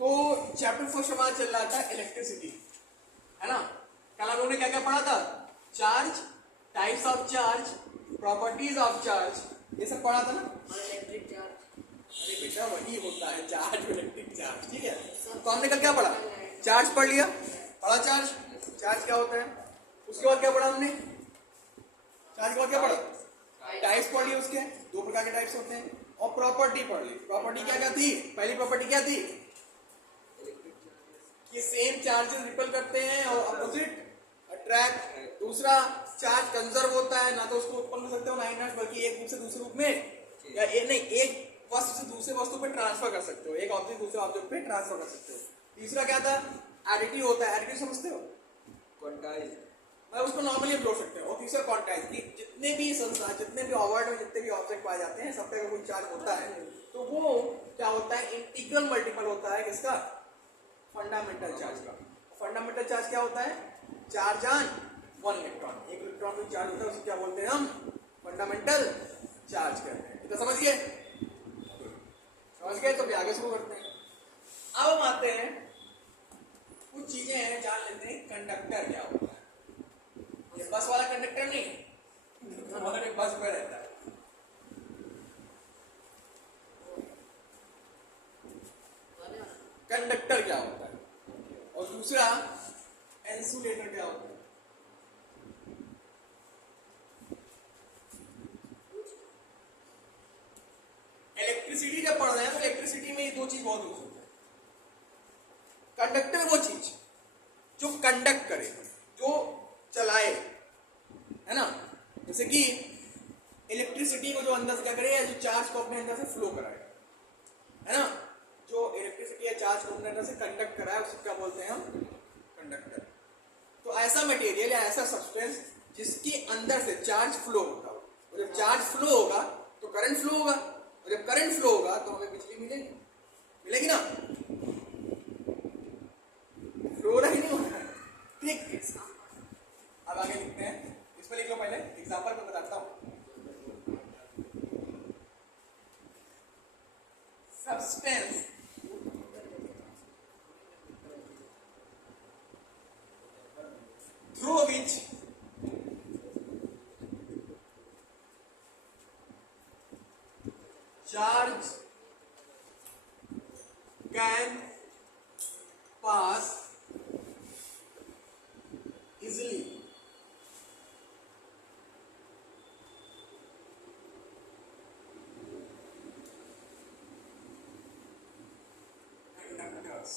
तो chapter first हमारा चल रहा था इलेक्ट्रिसिटी, है ना। कल हम लोगों ने क्या क्या पढ़ा था? Charge, types of charge, properties of charge, ये सब पढ़ा था ना। इलेक्ट्रिक चार्ज, अरे बेटा वही होता है चार्ज, इलेक्ट्रिक चार्ज, ठीक है। तो हमने कल क्या पढ़ा? चार्ज पढ़ लिया, पढ़ा चार्ज, चार्ज क्या होता है। उसके बाद क्या पढ़ा हमने? चार्ज के बाद क्या पढ़ा? टाइप्स पढ़ लिए, उसके दो प्रकार के टाइप्स होते हैं। और प्रॉपर्टी पढ़ ली। प्रॉपर्टी क्या क्या थी? पहली प्रॉपर्टी क्या थी कि सेम चार्जेस रिपेल करते हैं और अपोजिट अट्रैक्ट। दूसरा, चार्ज कंजर्व होता है, ना तो उसको उत्पन्न कर सकते हो ना इनर्ट, बल्कि एक रूप से दूसरे रूप में या एक वस्तु से दूसरे वस्तु पे ट्रांसफर कर सकते हो, एक ऑब्जेक्ट दूसरे ऑब्जेक्ट पे ट्रांसफर कर सकते हो। तीसरा क्या था? एडिटिव होता है। एडिटिव समझते हो? क्वांटाइज, मतलब उसको नॉर्मली हम जोड़ सकते हैं। और तीसरा क्वांटाइज, कि जितने भी संसार, जितने भी वर्ल्ड में जितने भी ऑब्जेक्ट पाए जाते हैं, सब पे अगर कोई चार्ज होता है तो वो क्या होता है? इंटीग्रल मल्टीपल होता है किसका? फंडामेंटल चार्ज का। फंडामेंटल चार्ज क्या होता है? चार्ज ऑन वन इलेक्ट्रॉन, एक इलेक्ट्रॉन का चार्ज होता है, उसे क्या बोलते हैं हम? फंडामेंटल चार्ज कहते हैं। तो समझ गए? समझ गए? तो भी आगे शुरू करते हैं। अब हम आते हैं, कुछ चीजें हैं जान लेते हैं। कंडक्टर क्या होता है? ये बस वाला कंडक्टर नहीं, हमारे बस में रहता है। कंडक्टर क्या होता है? और दूसरा, इंसुलेटर क्या होता है? इलेक्ट्रिसिटी जब पढ़ रहे हैं तो इलेक्ट्रिसिटी में ये दो चीज बहुत यूज होता है। कंडक्टर वो चीज जो कंडक्ट करे, जो चलाए, है ना। जैसे कि इलेक्ट्रिसिटी को जो अंदर से क्या करे, या जो चार्ज को अपने अंदर से फ्लो कराए, है ना। जो इलेक्ट्रिसिटी या चार्ज को अपने अंदर से कंडक्ट कराए उसे क्या बोलते हैं हम? कंडक्टर। तो ऐसा मटेरियल या ऐसा सब्सटेंस जिसके अंदर से चार्ज फ्लो होता हो, और जब चार्ज फ्लो होगा तो करंट फ्लो होगा, और जब करंट फ्लो होगा तो हमें बिजली मिलेगी, मिलेगी ना। फ्लो हो रहा ही नहीं हो रहा है, ठीक। अब आगे लिखते हैं, इसमें लिख लो पहले, एग्जांपल में बताता हूं। Substance through which charge can pass easily. Conductors,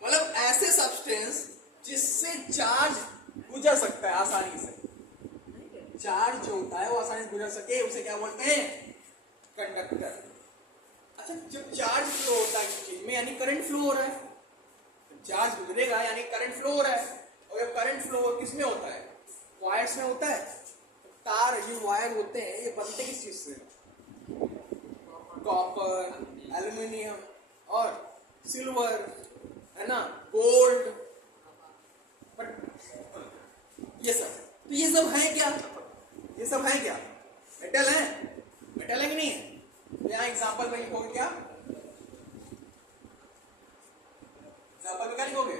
मतलब ऐसे सब्सटेंस जिससे चार्ज गुजर सकता है आसानी से। चार्ज जो होता है वो आसानी से गुजर सके, उसे क्या बोलते हैं? कंडक्टर। अच्छा, जब चार्ज फ्लो होता है किसी चीज में, यानी करंट फ्लो हो रहा है, चार्ज गुजरेगा यानी करंट फ्लो हो रहा है। और जब करंट फ्लो किस में होता है? वायर्स में होता है। तार, ये वायर होते हैं, ये बनते किस चीज से? कॉपर, एल्यूमिनियम और सिल्वर, है ना, गोल्ड। बट ये सब, तो ये सब है क्या? ये सब है क्या? मेटल है, मेटल है कि नहीं है? तो यहाँ एग्जांपल में लिखोगे क्या? एग्जांपल में क्या लिखोगे?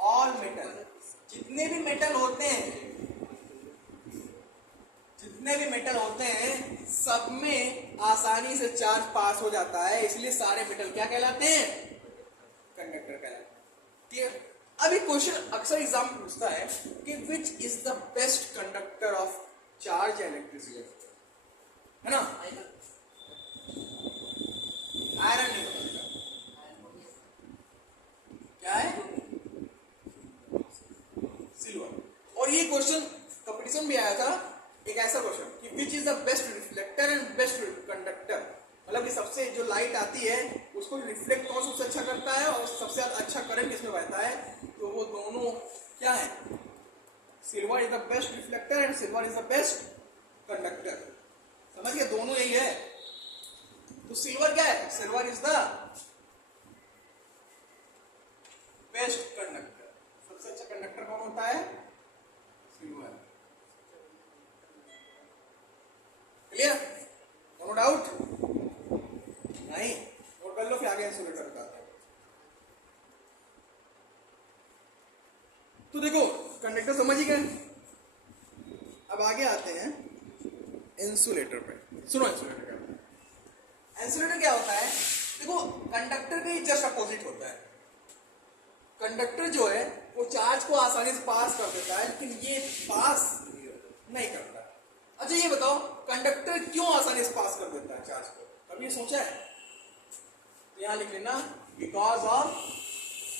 ऑल मेटल, जितने भी मेटल होते हैं, जितने भी मेटल होते हैं सब में आसानी से चार्ज पास हो जाता है, इसलिए सारे मेटल क्या कहलाते हैं? कंडक्टर कहलाते हैं। ठीक है। अब एक क्वेश्चन अक्सर एग्जाम में पूछता है कि which is the best conductor of charge electricity, है ना। आयरन नहीं होता, क्या है? सिल्वर। और ये क्वेश्चन कंपटीशन भी आया था, एक ऐसा क्वेश्चन कि which is the best reflector and best conductor, मतलब कि सबसे जो लाइट आती है उसको रिफ्लेक्ट कौन सबसे अच्छा करता है और सबसे अच्छा करंट किसमें बहता है, तो वो दोनों क्या है? Silver is the best reflector and silver is the best conductor. समझ गए? दोनों यही है। तो सिल्वर क्या है? Silver is the best conductor. सबसे अच्छा कंडक्टर कौन होता है? सिल्वर। क्लियर? No doubt. नहीं, नोट कर लो फिर आगे इंसुलेटर बताते हैं। तो देखो कंडक्टर समझ ही गए, अब आगे आते हैं इंसुलेटर पे। सुनो इंसुलेटर क्या होता है। इंसुलेटर क्या होता है, देखो कंडक्टर के जस्ट अपोजिट होता है। कंडक्टर जो है वो चार्ज को आसानी से पास कर देता है, लेकिन ये पास नहीं करता। अच्छा ये बताओ कंडक्टर क्यों आसानी से पास कर देता है चार्ज को, कभी ये सोचा है? तो यहां लिख लेना बिकॉज ऑफ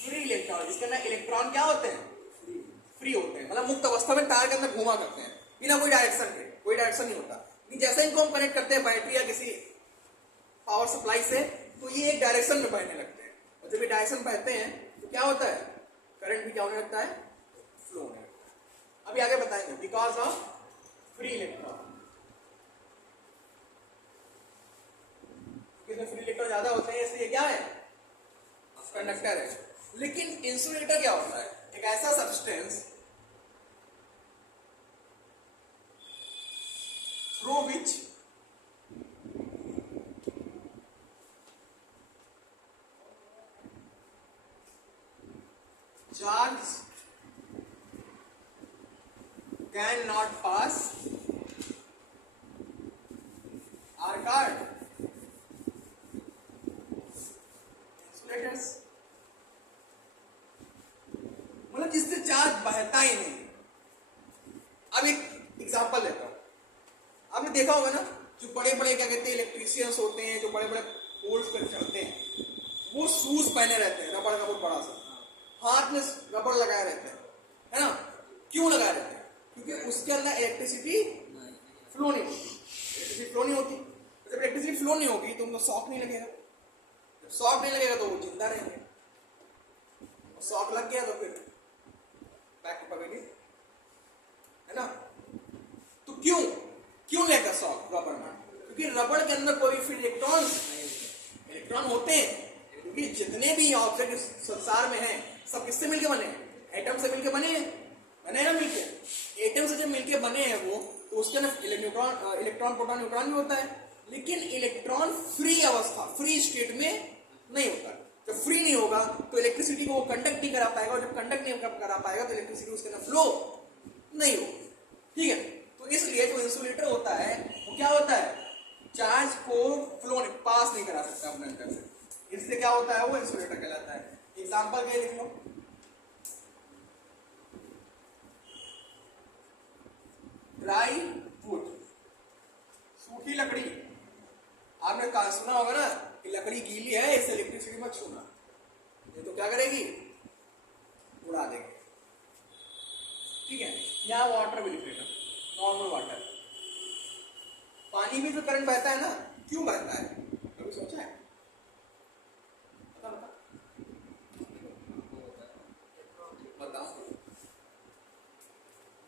फ्री इलेक्ट्रॉन। इसके अंदर इलेक्ट्रॉन क्या होते हैं, फ्री होते हैं, मतलब मुक्त अवस्था में तार के अंदर घुमा करते हैं बिना कोई डायरेक्शन के, कोई डायरेक्शन नहीं होता। जैसे इनको हम कनेक्ट करते हैं बैटरी या किसी पावर सप्लाई से, तो ये एक डायरेक्शन में बहने लगते हैं, और जब ये डायरेक्शन बहते हैं तो क्या होता है, करंट भी क्या होने लगता है, फ्लो होने लगता है। अभी आगे बताएंगे बिकॉज ऑफ फ्री इलेक्ट्रॉन, क्योंकि फ्री इलेक्ट्रॉन ज्यादा होते हैं इसलिए क्या है, कंडक्टर है। लेकिन इंसुलेटर क्या होता है, एक ऐसा substance through which charge cannot pass are called insulators। मतलब जिससे चार्ज बहता ही नहीं। अब एक एग्जांपल देता हूं, आपने देखा होगा ना जो बड़े बड़े क्या कहते हैं इलेक्ट्रीशियंस होते हैं, जो बड़े बड़े पोल्स पर चढ़ते हैं, वो शूज पहने रहते हैं रबड़ का बहुत बड़ा सा, हाथ में रबड़ लगाए रहते हैं, है ना? क्यों लगाए रहते हैं, क्योंकि उसके अंदर इलेक्ट्रिसिटी फ्लो नहीं होती। इलेक्ट्रिसिटी फ्लो नहीं होती, जब इलेक्ट्रिसिटी फ्लो नहीं होगी तो उनको शॉक नहीं लगेगा, जब शॉक नहीं लगेगा तो वो जिंदा रहेंगे, और शॉक लग गया तो फिर बैक टू पकड़िए, है ना? तो क्यों क्यों लेगा शॉक रबड़ में, क्योंकि रबड़ के अंदर कोई फिर इलेक्ट्रॉन होते हैं, क्योंकि जितने भी ऑब्जेक्ट इस संसार में हैं सब किससे मिलके बने हैं, एटम से मिलके बने हैं, बने ना मिलके। एटम से जब मिलके बने हैं वो, तो उसके अंदर इलेक्ट्रॉन प्रोटॉन न्यूट्रॉन भी होता है, लेकिन इलेक्ट्रॉन फ्री अवस्था, फ्री स्टेट में नहीं होता। जब फ्री नहीं होगा तो इलेक्ट्रिसिटी को वो कंडक्ट नहीं करा पाएगा, और जब कंडक्ट नहीं करा पाएगा तो इलेक्ट्रिसिटी उसके अंदर फ्लो नहीं होगी। ठीक है, तो इसलिए जो इंसुलेटर होता है वो क्या होता है, चार्ज को फ्लो पास नहीं करा सकता अपने अंदर से, इसलिए क्या होता है वो इंसुलेटर कहलाता है। एग्जांपल के लिख लो, ड्राई वुड, सूखी लकड़ी। आपने कहा सुना होगा ना कि लकड़ी गीली है इसे इलेक्ट्रिसिटी मत छूना, ये तो क्या करेगी, उड़ा देगी। ठीक है, यहाँ वाटर भी लिख लेना, नॉर्मल वाटर। पानी में जो करंट बहता है ना, क्यों बहता है, कभी सोचा है?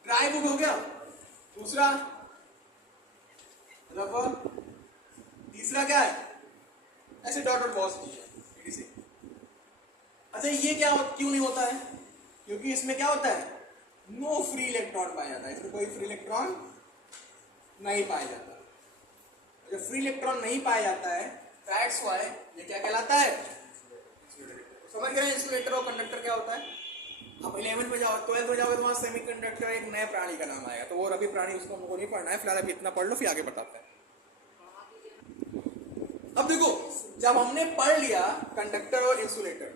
ड्राई वुड हो गया, दूसरा रबर, तीसरा क्या है, ऐसे डॉट डॉट बहुत कीजिए। अच्छा ये क्या क्यों नहीं होता है, क्योंकि इसमें क्या होता है, नो फ्री इलेक्ट्रॉन पाया जाता है, इसमें कोई फ्री इलेक्ट्रॉन नहीं पाया जाता। जब फ्री इलेक्ट्रॉन नहीं पाया जाता है, दैट्स व्हाई ये क्या कहलाता है, समझ गए इंसुलेटर और कंडक्टर क्या होता है। अब 11th में जाओ, 12th में जाओगे तो वहां सेमीकंडक्टर एक नए प्राणी का नाम आएगा, तो वो अभी प्राणी उसको हमको नहीं पढ़ना है, फिलहाल अभी इतना पढ़ लो फिर आगे बताते हैं। अब देखो जब हमने पढ़ लिया कंडक्टर और इंसुलेटर,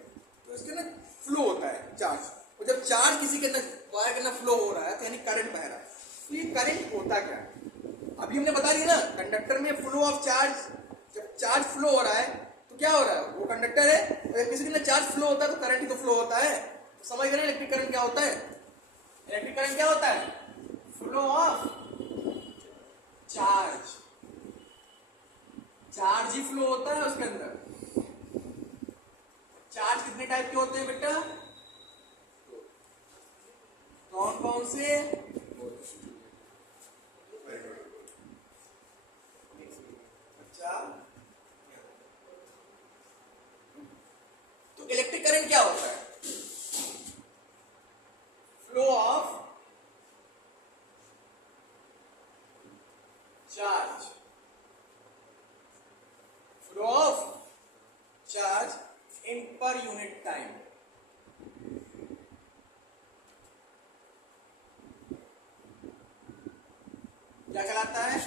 तो इसके अंदर फ्लो होता है चार्ज, और जब चार्ज किसी के अंदर वायर के अंदर फ्लो हो रहा है तो यानी करंट बह रहा है। तो ये करंट होता क्या है, अभी हमने बता दिया ना, कंडक्टर में फ्लो ऑफ चार्ज, जब चार्ज फ्लो हो रहा है तो क्या हो रहा है, वो कंडक्टर है, और किसी के अंदर चार्ज फ्लो होता है तो करंट ही तो फ्लो होता है। तो समझ गए ना इलेक्ट्रिक करंट क्या होता है, इलेक्ट्रिक करंट क्या होता है, flow of charge, charge he flow होता है उसके अंदर। चार्ज कितने टाइप के होते हैं बेटा, कौन कौन से, तो इलेक्ट्रिक करंट क्या होता है, flow of charge, flow of पर यूनिट टाइम। क्या कहलाता है?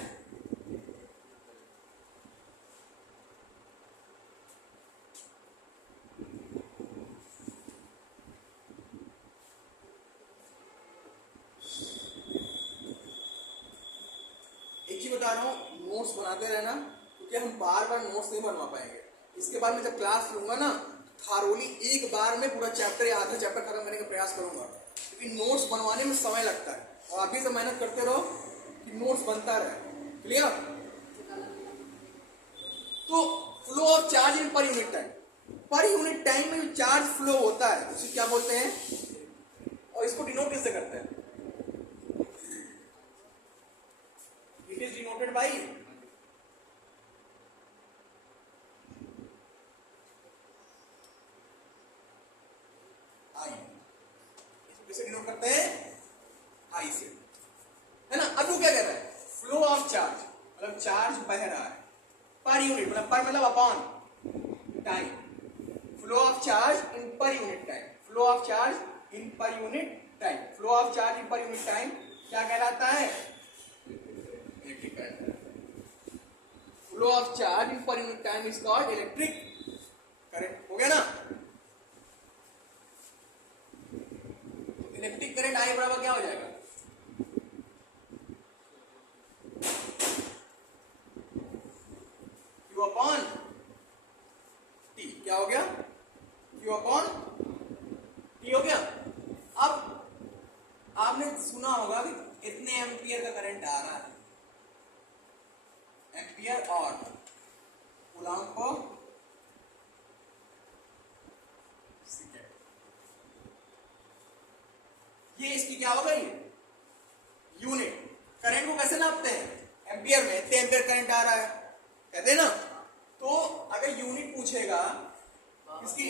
एक ही बता रहा हूं, नोट्स बनाते रहना, क्योंकि हम बार बार नोट्स नहीं बनवा पाएंगे। इसके बाद मैं जब क्लास लूंगा ना, थारोली एक बार में पूरा चैप्टर या आधा चैप्टर खत्म करने का प्रयास करूंगा, क्योंकि नोट्स बनवाने में समय लगता है। और अभी से मेहनत करते रहो कि नोट्स बनता रहे। क्लियर? तो flow of charge in per unit time, पर यूनिट टाइम में जो चार्ज फ्लो होता है उसे क्या बोलते हैं, और इसको डिनोट किससे करते हैं? It is denoted by I. इसको किससे डिनोट करते हैं? आई से, है ना। अब वो क्या कह रहा है? फ्लो ऑफ चार्ज मतलब चार्ज बह रहा है पर यूनिट, मतलब पर मतलब upon time. Flow of charge in per unit time, flow of charge in per unit time, flow of charge in per unit time क्या कहलाता है? Electric current. Flow of charge in per unit time is called electric current. हो गया ना? तो electric current आई बराबर क्या हो जाएगा? Q upon T। क्या हो गया? Q अपॉन T हो गया। अब आपने सुना होगा कि इतने एम्पियर का करंट आ रहा है, एम्पियर और कूलम्ब पर सेकेंड। ये इसकी क्या होगा? ये यूनिट। करंट को कैसे नापते हैं? एम्पियर में। इतने एम्पियर करंट आ रहा है कहते हैं ना। तो अगर यूनिट पूछेगा इसकी,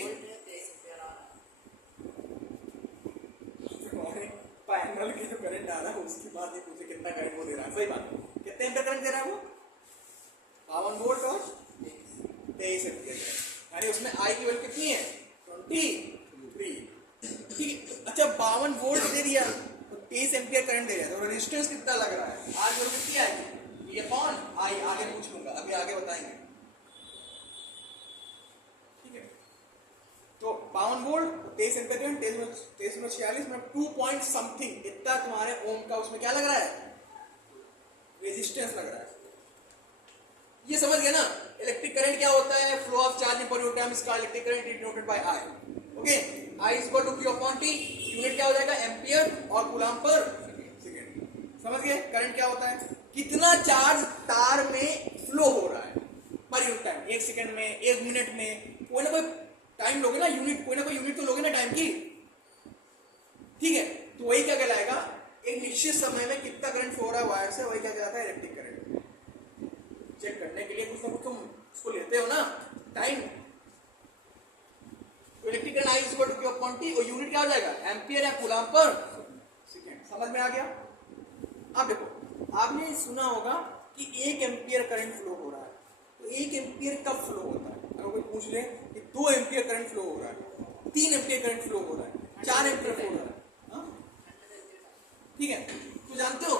पैनल के जो करंट आ रहा है उसकी बात नहीं पूछे, कितना करंट वो दे रहा है। सही बात, कितने एम्पियर करंट दे रहा है वो? 52 वोल्ट और 23 एम्पियर। यानी उसमें आई की वैल्यू कितनी है? 23। ठीक। अच्छा, 52 वोल्ट दे दिया तो 23 एम्पियर करंट दे रहा है, तो रेजिस्टेंस कितना लग रहा है? आज वैल्यू कितनी आएगी? ये अपॉन आई। आगे पूछ लूंगा, अभी आगे बताएंगे। ठीक है, तो 52 वोल्ट 23 एम्पियर करंट, 23 में 46 में 2 पॉइंट समथिंग इतना तुम्हारे ओम का उसमें क्या लग रहा है? रेजिस्टेंस लग रहा है। ये समझ गए ना? इलेक्ट्रिक करंट क्या होता है? Flow of charge in per unit time is called electric current denoted by I. Okay, I is equal to Q upon T। Unit क्या हो जाएगा? एम्पियर और कूलम्ब पर सेकंड। समझ गए? करंट क्या होता है? कितना चार्ज तार में फ्लो हो रहा है पर यूनिट टाइम। 1 सेकंड में, 1 मिनट में, कोई ना कोई टाइम लोगे ना, यूनिट, कोई ना कोई यूनिट तो लोगे ना टाइम की। ठीक है, तो वही क्या कहलाएगा? एक निश्चित समय में कितना करंट फ्लो हो रहा है वायर से, वही क्या कहलाता है? Electric current. चेक करने के लिए कुछ ना कुछ तुम उसको लेते हो ना, time. Electric current I is equal to Q upon T, और यूनिट क्या हो जाएगा? एम्पियर या कूलम्ब पर सेकंड। समझ में आ गया? अब देखो, आपने सुना होगा कि 1 एम्पियर करंट फ्लो हो रहा है, तो 1 एम्पियर कब फ्लो होता है? अगर कोई पूछ ले कि 2 एम्पियर करंट फ्लो हो रहा है, 3 एम्पियर करंट फ्लो हो रहा है, 4 एम्पियर फ्लो हो रहा है, ठीक है, तो जानते हो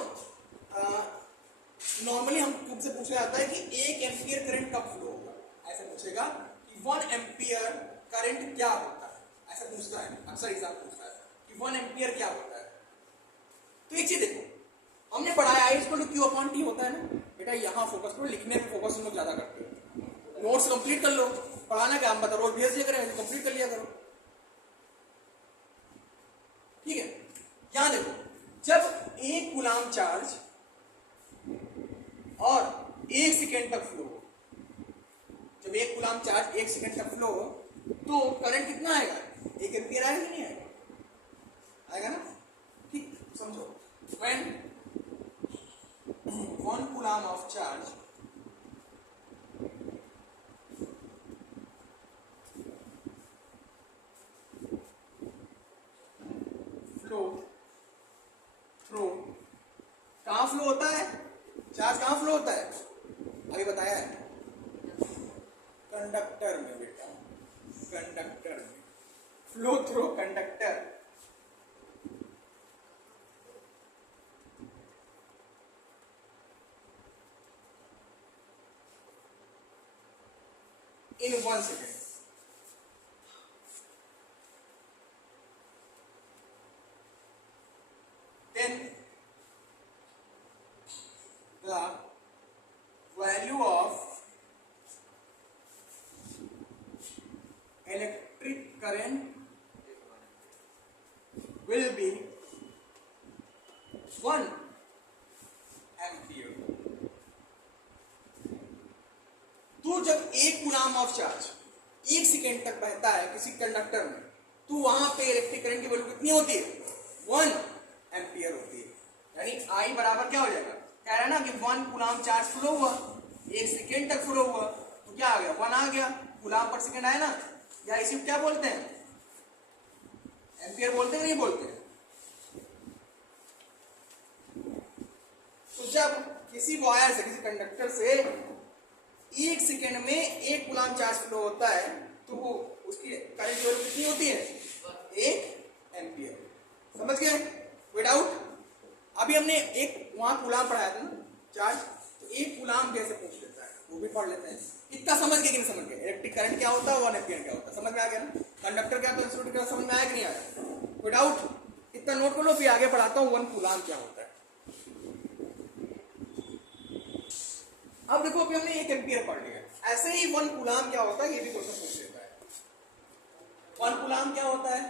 नॉर्मली हम तुमसे पूछा जाता है कि 1 एम्पियर करंट कब फ्लो होगा। ऐसे पूछेगा कि 1 एम्पियर करंट क्या होता है, ऐसा पूछता है अक्सर एग्जाम पूछता है कि 1 एम्पियर क्या होता है। तो एक चीज देखो, हमने पढ़ाया I equal to Q upon T होता है ना बेटा। यहाँ फोकस करो, लिखने में फोकस तुम लोग ज्यादा करते हो। नोट्स कंप्लीट कर लो, पढ़ाना क्या हम बता, रोज भेज दिया करें, कंप्लीट कर लिया करो। ठीक है, यहां देखो, जब 1 कूलम्ब चार्ज और 1 सेकेंड तक फ्लो हो, जब 1 कूलम्ब चार्ज 1 सेकेंड तक फ्लो हो, तो करंट कितना आएगा? 1 एम्पियर आएगा कि नहीं आएगा? आएगा ना। ठीक, समझो, when 1 coulomb of charge flow through, कहाँ फ्लो होता है? चार्ज कहाँ फ्लो होता है? अभी बताया है, कंडक्टर में बेटा, कंडक्टर में। Flow through conductor in 1 second. Then the value of electric current will be 1 ampere. तो जब एक कूलाम ऑफ चार्ज 1 सेकेंड तक बहता है किसी कंडक्टर में, तो वहां पे इलेक्ट्रिक करंट की वैल्यू कितनी होती है? 1 एम्पियर होती है। यानी आई बराबर क्या हो जाएगा? कह रहा है ना कि 1 कूलाम चार्ज फ्लो हुआ, 1 सेकेंड तक फ्लो हुआ, तो क्या आ गया? 1 आ गया, कूलाम पर सेकेंड आया ना। या इसे क्या बोलते हैं? एम्पियर बोलते हैं नहीं बोलते हैं? तो जब किसी वायर से, किसी कंडक्टर से 1 सेकेंड में 1 कूलाम चार्ज फ्लो होता है, तो वो उसकी करंट की वैल्यू कितनी होती है? 1 एम्पियर। समझ गए? कोई डाउट? अभी हमने एक वहां कूलाम पढ़ाया था ना चार्ज, तो 1 कूलाम कैसे पूछ लेता है वो भी पढ़ लेते हैं। इतना समझ गए कि नहीं समझ गए? इलेक्ट्रिक करंट क्या होता है, 1 एम्पियर क्या होता है, समझ में आ गया ना? कंडक्टर क्या, तो इंस्टीट्यूट क्या, समझ में आया कि नहीं आया? कोई डाउट? इतना नोट कर लो, फिर आगे पढ़ाता हूँ 1 कूलाम क्या होता है। अब देखो, अभी हमने 1 एम्पियर पढ़ लिया, ऐसे ही 1 कूलाम क्या होता है ये भी क्वेश्चन पूछ लेता है। 1 कूलाम क्या होता है?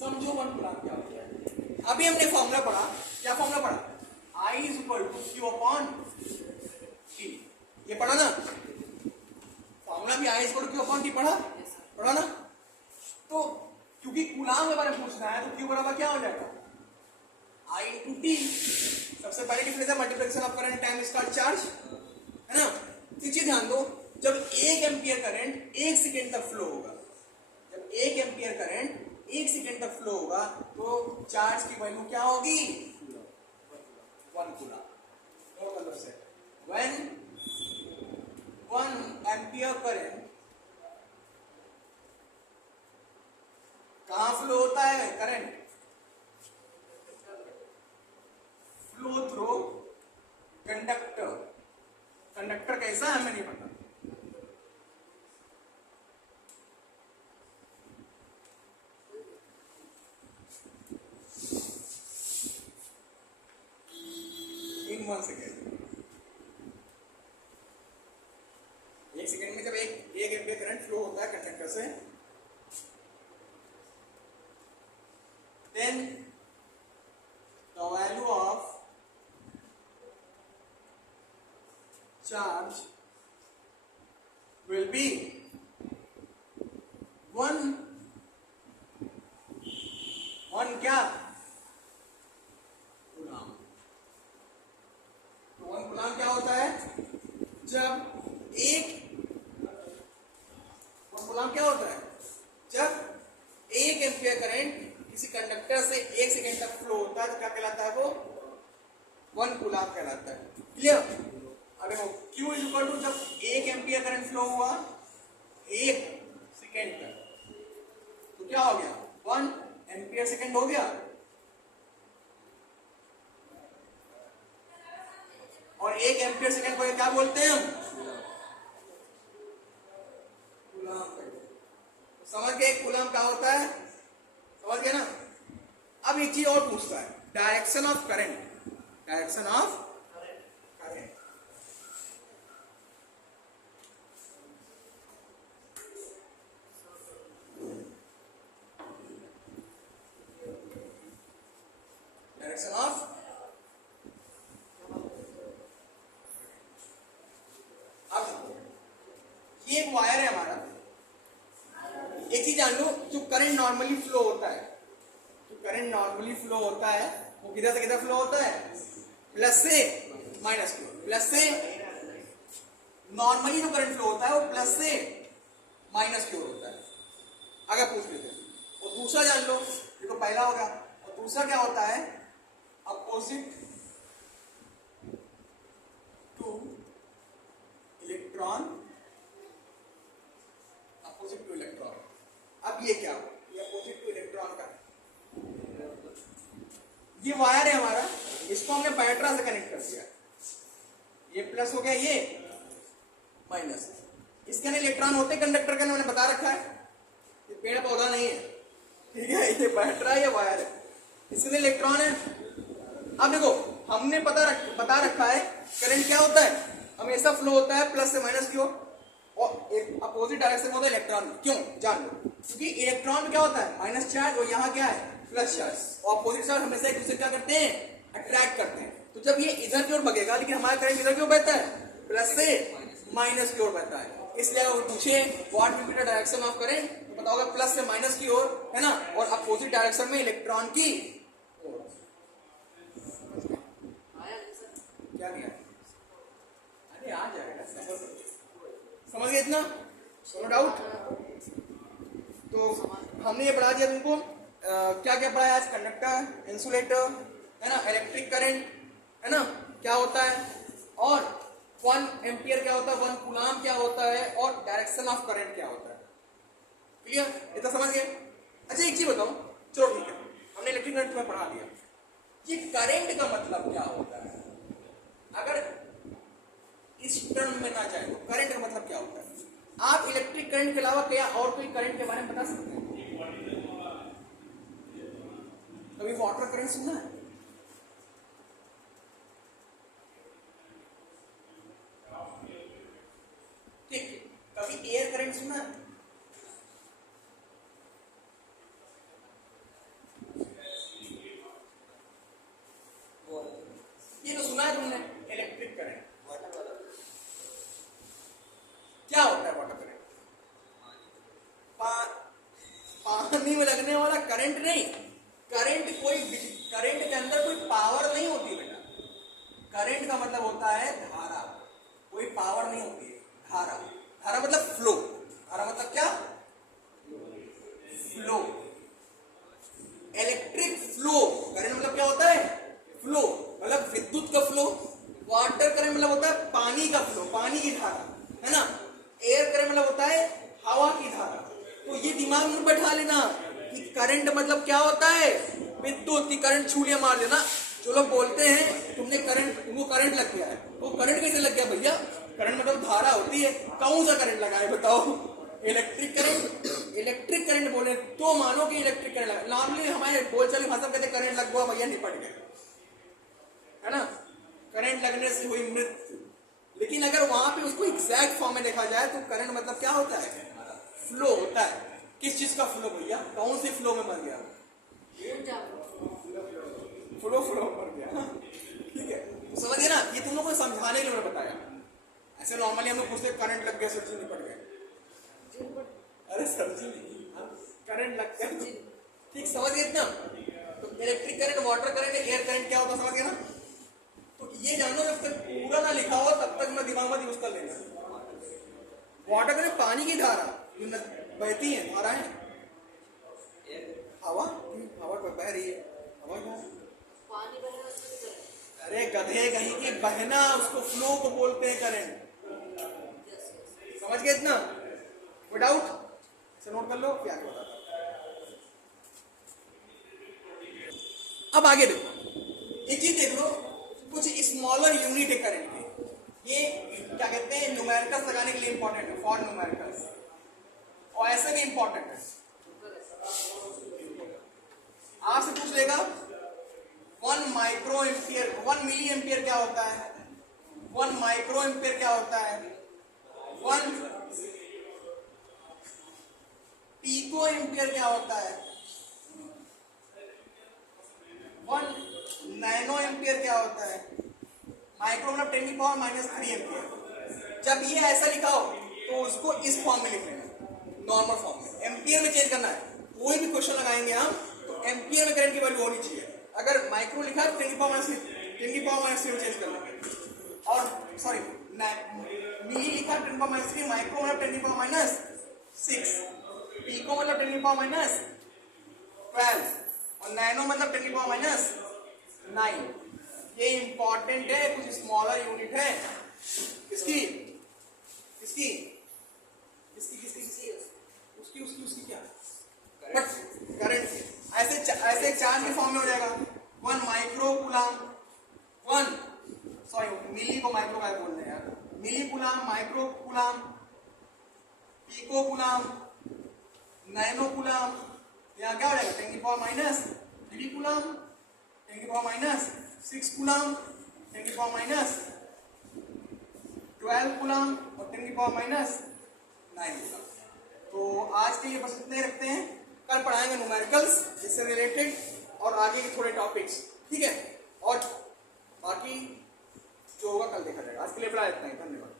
समझो 1 कूलाम क्या होता है। अभी हमने फॉर्मूला पढ़ा, क्या फॉर्मूला पढ़ा? I is equal to Q upon T। ये पढ़ा ना फॉर्मूला भी? I is equal to Q upon T पढ़ा ना? तो क्योंकि कूलाम के बारे में पूछना है, तो Q बराबर क्या हो जाएगा? I into T। सबसे पहले डिफरेंस है मल्टीप्लिकेशन ऑफ करंट टाइम इसका चार्ज, है ना? तो चीज ध्यान दो, जब 1 एम्पियर करंट 1 सेकेंड तक फ्लो होगा, जब 1 एम्पियर करंट 1 सेकेंड तक फ्लो होगा, तो चार्ज की वैल्यू क्या होगी? 1 कूलाम। और मतलब से when 1 एम्पियर करंट कहां फ्लो होता है? Current flow through conductor. Conductor कैसा है हमें नहीं पता, इन 1 सेकेंड। 1 सेकेंड में जब एक एम्पियर करंट फ्लो होता है कंडक्टर से, then the value of charge will be 1 क्या? कूलाम। तो 1 कूलाम क्या होता है? जब 1 कूलाम क्या होता है? जब 1 एम्पियर करंट किसी कंडक्टर से 1 सेकेंड तक फ्लो होता है, तो क्या कहलाता है वो? 1 कूलाम कहलाता है। क्लियर? अरे वो Q इज इक्वल टू, जब 1 एम्पियर करंट फ्लो हुआ 1 सेकेंड तक, तो क्या हो गया? 1 एम्पियर सेकेंड हो गया। और 1 एम्पियर सेकेंड को क्या बोलते हैं हम? कूलाम। समझ गए कूलाम क्या होता है? समझ गए ना? अब एक चीज और पूछता है, direction of current. Direction of current, direction of, अब ये एक वायर है हमारा। एक चीज जान लो, जो करंट नॉर्मली फ्लो होता है, जो करंट नॉर्मली फ्लो होता है वो किधर से किधर फ्लो होता है? प्लस से माइनस की ओर। प्लस से नॉर्मली जो करंट फ्लो होता है वो प्लस से माइनस की ओर होता है, अगर पूछ लेते हैं। और दूसरा जान लो, ये तो पहला होगा, और दूसरा क्या होता है? Opposite two electron, opposite two electron. ये वायर है हमारा, इसको हमने बैटरा से कनेक्ट कर दिया, ये प्लस हो गया, ये माइनस। इसके अंदर इलेक्ट्रॉन होते हैं कंडक्टर के अंदर, मैंने बता रखा है, ये पेड़ पौधा नहीं है, ठीक है, ये बैटरा है, ये वायर है, इसके अंदर इलेक्ट्रॉन है। अब देखो हमने बता रखा है करंट क्या होता है, हमेशा फ्लो होता है प्लस से माइनस की ओर, और एक अपोजिट डायरेक्शन में होता है इलेक्ट्रॉन। क्यों, जान लो, क्योंकि इलेक्ट्रॉन में क्या होता है माइनस चार्ज, और यहाँ क्या है प्लस चार्ज, और अपोजिट चार्ज हमेशा एक दूसरे क्या करते हैं, अट्रैक्ट करते हैं। तो जब ये इधर की ओर भगेगा, लेकिन हमारा करंट इधर की ओर बहता है, प्लस से माइनस की ओर बहता है, इसलिए अगर पूछे what will be the direction of current, तो बताओगे प्लस से माइनस की ओर, है ना, और अपोजिट डायरेक्शन में इलेक्ट्रॉन की ओर। क्या किया, अरे आ जाएगा, समझ गए इतना, नो डाउट। तो हमने ये पढ़ा दिया तुमको, क्या क्या पढ़ाया आज, कंडक्टर, इंसुलेटर, है ना, इलेक्ट्रिक करंट, है ना, क्या होता है, और 1 एम्पियर क्या होता है, 1 कूलाम क्या होता है, और डायरेक्शन ऑफ करंट क्या होता है। क्लियर, इतना समझ गए। अच्छा एक चीज बताओ, चलो ठीक है, हमने इलेक्ट्रिक करंट में पढ़ा दिया, ये करंट का मतलब क्या होता है, अगर इस टर्म में ना जाए तो करंट का मतलब क्या होता है। आप इलेक्ट्रिक करंट के अलावा क्या और कोई करंट के बारे में बता सकते हैं, कभी वाटर करंट सुना है, ठीक, कभी एयर करंट सुना है, ये तो सुना है तुमने, इलेक्ट्रिक करंट। क्या होता है वाटर करंट, पानी में लगने वाला करंट नहीं, करंट के अंदर कोई पावर नहीं होती बेटा, करंट का मतलब होता है धारा, कोई पावर नहीं होती है, धारा, धारा मतलब फ्लो, धारा मतलब क्या, फ्लो, इलेक्ट्रिक फ्लो, करंट मतलब क्या होता है, फ्लो, मतलब विद्युत का फ्लो, वाटर करंट मतलब होता है पानी का फ्लो, पानी की धारा, है ना, एयर करंट मतलब होता है हवा की धारा। तो ये दिमाग में बैठा लेना कि करंट मतलब क्या होता है, विद्युत की करंट छूलिया मार देना। जो लोग बोलते हैं तुमको करंट लग गया है, वो करंट कैसे लग गया भैया, करंट मतलब धारा होती है, कौन सा करंट लगा है बताओ, इलेक्ट्रिक करंट बोले तो मानो कि इलेक्ट्रिक करंट लगा। नॉर्मली हमारे बोलचाल भाषा में कहते करंट लग गया भैया, निपट गए, है ना, करंट लगने से हुई मृत्यु। लेकिन अगर वहां पे उसको एग्जैक्ट फॉर्म में देखा जाए तो करंट मतलब क्या होता है, फ्लो होता है। किस चीज का फ्लो भैया, कौन से फ्लो में मर गया, फ्लो मर गया, ठीक है, तो समझिए ना, ये तुम लोग को समझाने के लिए मैंने बताया। ऐसे नॉर्मली हम लोग पूछते करंट लग गया सर जी, निपट गए, अरे सर जी करंट लग गया, ठीक, समझ गए इतना। तो electric current, water current, air current क्या होता है, समझ गए ना। तो ये जानो, जब तक पूरा ना लिखा हो तब तक मैं दिमाग में यूज कर लेना। वाटर करंट पानी की धारा बहती है, धारा है, हवा बह रही है, हवा पानी बहना, अरे गधे कहीं की बहना, उसको फ्लो को बोलते हैं करंट, समझ गए इतना, विदाउट इसे नोट कर लो क्या होता है। अब आगे देखो, एक चीज देख लो, कुछ स्मॉलर यूनिट है करंट की, ये क्या कहते हैं, न्यूमेरिकल्स लगाने के लिए इंपॉर्टेंट है, फॉर न्यूमेरिकल्स, और ऐसे भी इंपॉर्टेंट है। आपसे पूछ लेगा 1 माइक्रो एम्पियर, 1 मिली एम्पियर क्या होता है, 1 माइक्रो एम्पियर क्या होता है, 1 पिको एम्पियर क्या होता है, 1 नैनो एम्पियर क्या होता है, माइक्रो मतलब 10⁻³ एम्पियर। जब ये ऐसा लिखा हो तो उसको इस फॉर्म में लिख लेना, नॉर्मल फॉर्म में, एम्पियर में चेंज करना है। कोई भी क्वेश्चन लगाएंगे हम तो एम्पियर में करंट की वैल्यू होनी चाहिए, अगर माइक्रो लिखा है 10⁻³ चेंज कर लेंगे, और सॉरी मिली लिखा 10⁻³ माइक्रो मतलब 10⁻⁻⁶, पिको मतलब 10⁻⁻12 और नैनो मतलब 10⁻⁻⁹। ये इंपॉर्टेंट है, कुछ स्मॉलर यूनिट है, किसकी किसकी किसकी किसकी किसकी उसकी उसकी उसकी क्या, बट करंट ऐसे चार्ज के फॉर्म में हो जाएगा, 1 माइक्रो सॉरी मिली को माइक्रो काय बोल रहे हैं यार, milli coulomb, micro coulomb, pico coulomb, nano coulomb, यहाँ क्या हो जाएगा 10 की पावर माइनस 3 कुलाम, 10 की पावर माइनस 6 कुलाम, 10 की पावर माइनस 12 कुलाम और 10 की पावर माइनस 9 कुलाम। तो आज के लिए बस इतने ही रखते हैं, कल पढ़ाएंगे न्यूमेरिकल्स इससे रिलेटेड और आगे के थोड़े टॉपिक्स, ठीक है। और बाकी जो होगा कल देखा जाएगा। आज के लिए पढ़ा इतना ही, धन्यवाद।